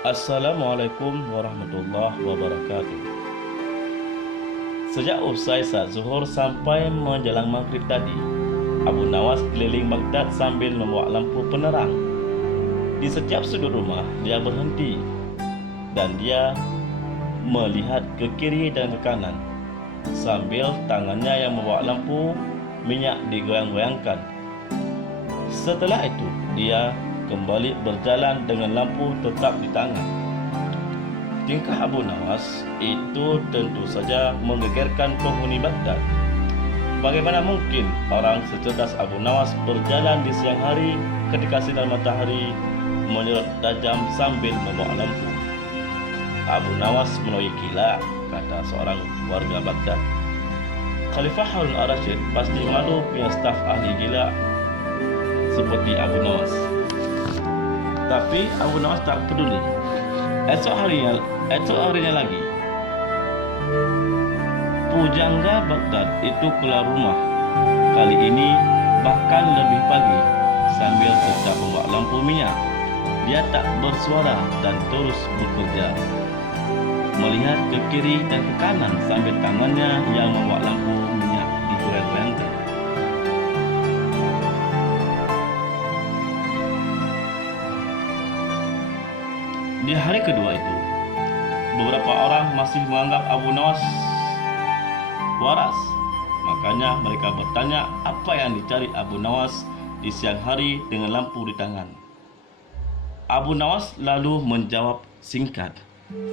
Assalamualaikum warahmatullahi wabarakatuh. Sejak usai saat zuhur sampai menjelang maghrib tadi, Abu Nawas keliling Baghdad sambil membawa lampu penerang. Di setiap sudut rumah dia berhenti dan dia melihat ke kiri dan ke kanan sambil tangannya yang membawa lampu minyak digoyang-goyangkan. Setelah itu dia kembali berjalan dengan lampu tetap di tangan. Tingkah Abu Nawas itu tentu saja menggegerkan penghuni Baghdad. Bagaimana mungkin orang secerdas Abu Nawas berjalan di siang hari ketika sinar matahari menyerot tajam sambil membawa lampu? Abu Nawas melalui gila, kata seorang warga Baghdad. Khalifah Harun al-Rashid pasti malu punya staf ahli gila seperti Abu Nawas. Tapi Abu Nawas tak peduli. Esok harinya lagi, pujangga Baghdad itu keluar rumah. Kali ini bahkan lebih pagi sambil tetap membawa lampu minyak. Dia tak bersuara dan terus bekerja, melihat ke kiri dan ke kanan sambil tangannya yang membawa lampu minyak digoyang-goyangkan. Di hari kedua itu, beberapa orang masih menganggap Abu Nawas waras. Makanya mereka bertanya apa yang dicari Abu Nawas di siang hari dengan lampu di tangan. Abu Nawas lalu menjawab singkat,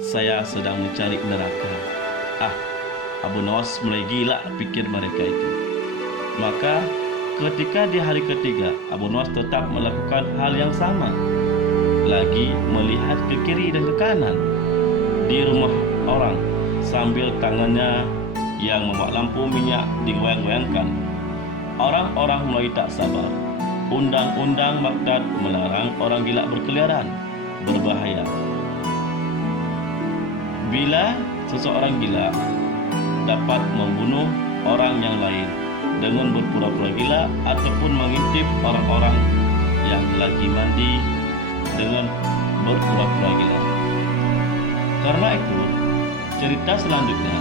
"Saya sedang mencari neraka." Abu Nawas mulai gila, pikir mereka itu. Maka ketika di hari ketiga, Abu Nawas tetap melakukan hal yang sama, lagi melihat ke kiri dan ke kanan di rumah orang sambil tangannya yang membawa lampu minyak digoyang-goyangkan. Orang-orang mulai tak sabar. Undang-undang Baghdad melarang orang gila berkeliaran, berbahaya. Bila seseorang gila dapat membunuh orang yang lain dengan berpura-pura gila ataupun mengintip orang-orang yang lagi mandi dengan berpura-pura gila. Karena itu, cerita selanjutnya,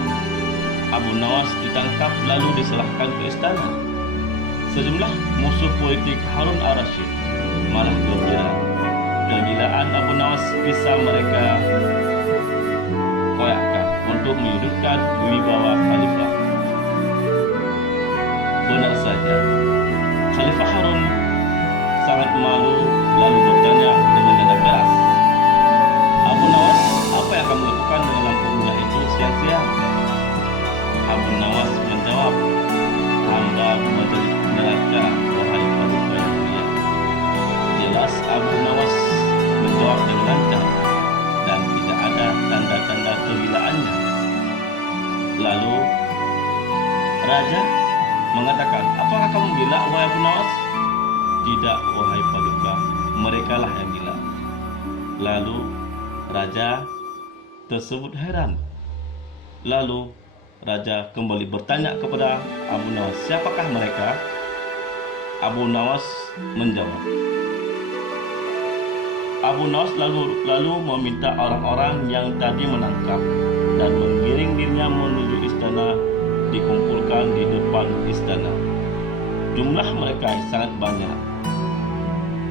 Abu Nawas ditangkap lalu diserahkan ke istana. Sejumlah musuh politik Harun al-Rashid malah berbela. Kegilaan Abu Nawas bisa mereka koyakkan untuk menyudutkan wibawa khalifah. Benar saja, Khalifah Harun sangat malu lalu bertanya dengan nada keras, "Abu Nawas, apa yang kamu lakukan dengan lampu minyak itu siang-siang?" Abu Nawas menjawab, "Hamba menjadi neraka, wahai khalifah yang mulia." Jelas Abu Nawas menjawab dengan lancar dan tidak ada tanda-tanda kegilaannya. Lalu raja mengatakan, "Apakah kamu gila, wahai Abu Nawas?" "Tidak, wahai khalifah, merekalah yang gila." Lalu raja tersebut heran. Lalu raja kembali bertanya kepada Abu Nawas, "Siapakah mereka?" Abu Nawas menjawab. Abu Nawas lalu meminta orang-orang yang tadi menangkap dan menggiring dirinya menuju istana dikumpulkan di depan istana. Jumlah mereka sangat banyak.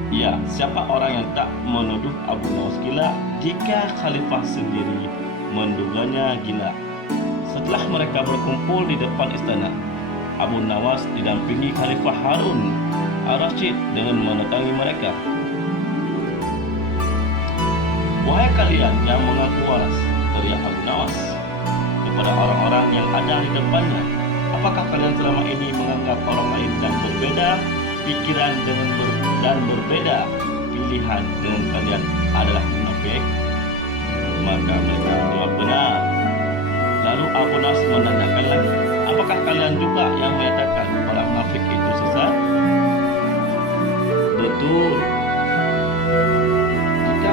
Ya, siapa orang yang tak menuduh Abu Nawas gila jika khalifah sendiri menduganya gila? Setelah mereka berkumpul di depan istana, Abu Nawas didampingi Khalifah Harun al-Rashid dengan mendatangi mereka. "Wahai kalian yang mengaku waras," teriak Abu Nawas kepada orang-orang yang ada di depannya, "apakah kalian selama ini menganggap orang lain yang berbeda pikiran dan berbeda pilihan dengan kalian adalah munafik?" Maka mereka menjawab, "Benar." Lalu Abu Nawas menanyakan lagi, "Apakah kalian juga yang menyatakan orang munafik itu sesat?" "Betul. Jika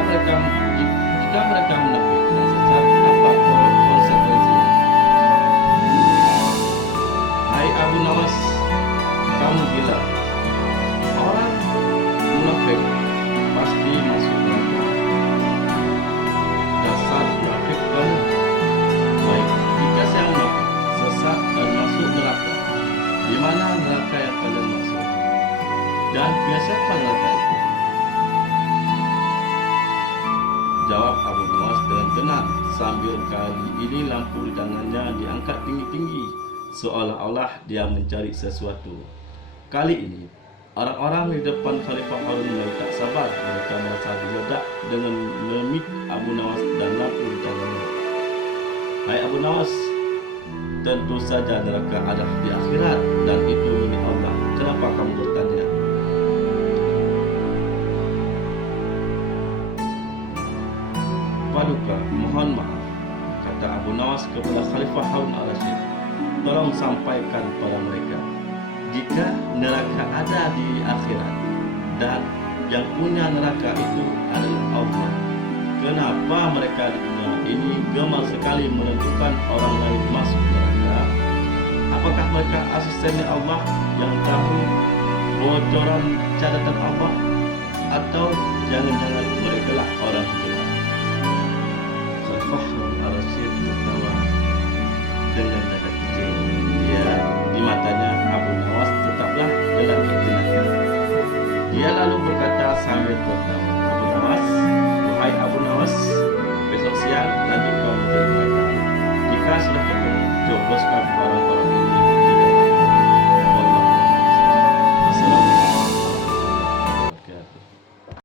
mereka munafik dan sesat, apa konsekuensinya?" "Hai Abu Nawas, kamu gila. Orang munafik pasti masuk neraka. sambil kali ini lampu di tangannya diangkat tinggi-tinggi, seolah-olah dia mencari sesuatu. Kali ini, orang-orang di depan Khalifah Harun mulai tak sabar. Mereka merasa diledak dengan memik Abu Nawas dan lampu di tangannya. Hai Abu Nawas, tentu saja neraka ada di akhirat dan itu milik Allah. Kenapa kamu bertanya? Paduka, mohon maaf, kata Abu Nawas kepada Khalifah Harun al-Rasyid. Tolong sampaikan pada mereka, jika neraka ada di akhirat dan yang punya neraka itu adalah Allah, kenapa mereka di dunia ini gemar sekali menentukan orang lain masuk neraka? Apakah mereka asistennya Allah yang tahu bocoran catatan Allah, atau jangan-jangan mereka lah orang gelap? Khalifah